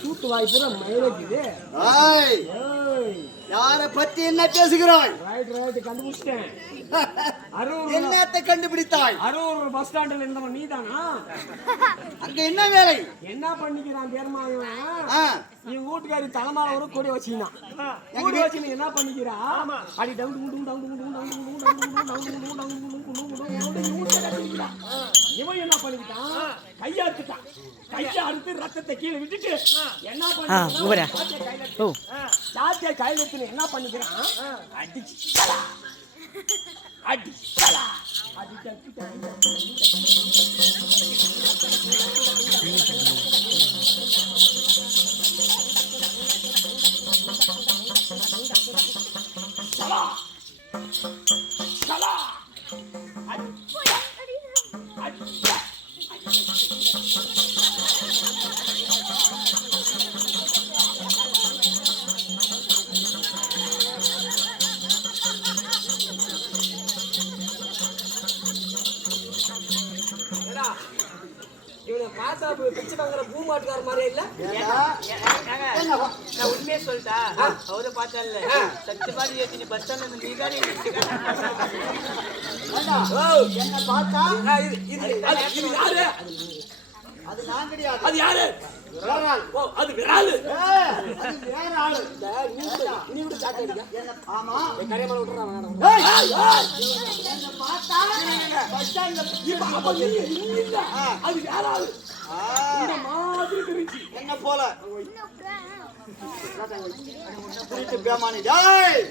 சூட்டு வாய்ப்பு மயிலுக்குது. யார பத்தி என்ன பேசுகிறாய்? கண்டுபிடிச்சிட்டேன். என்னத்தை கண்டுபிடித்தாய்? அரூர் பஸ் ஸ்டாண்டில் இருந்தவன் நீதானா? அங்க என்ன வேலை? என்ன பண்ணிக்கிறான் தெரியுமா? என் வீட்டுக்காரி தலைமால ஒரு கொடி வச்சுக்கினான். கொடி வச்சு என்ன பண்ணிக்கிறா? அடி இவன் என்ன பண்ணிக்கிட்டான்? கையை அறுத்துட்டான். கையை அறுத்து ரத்தத்தை கீழே விட்டுட்டு என்ன பண்ண சாத்திய கையில் எடுத்து என்ன பண்ணிக்கிறான்? அடிச்சலா அடிச்சலா பிச்சை வாங்குற பூமாட்டுக்கார மாதிரியே இல்ல. நான் உண்மையே சொல்லிட்டா அவரை பார்த்தா சத்தியபாதி ஏத்தி பஸ் ஸ்டாண்ட்ல நீதானே என்ன பார்த்தா இது யாரு? அது நான் கிடையாது. அது யாரு? அது விராலு. வேற ஆளு. நீ விட்டு சாட்டியா? ஆமா கரையமலை விட்டுறான். என்ன பார்த்தா பஸ் ஸ்டாண்ட்ல அது வேற ஆளு. இந்த மாதிரி இருந்துச்சு. என்ன போல பேமானி டேய்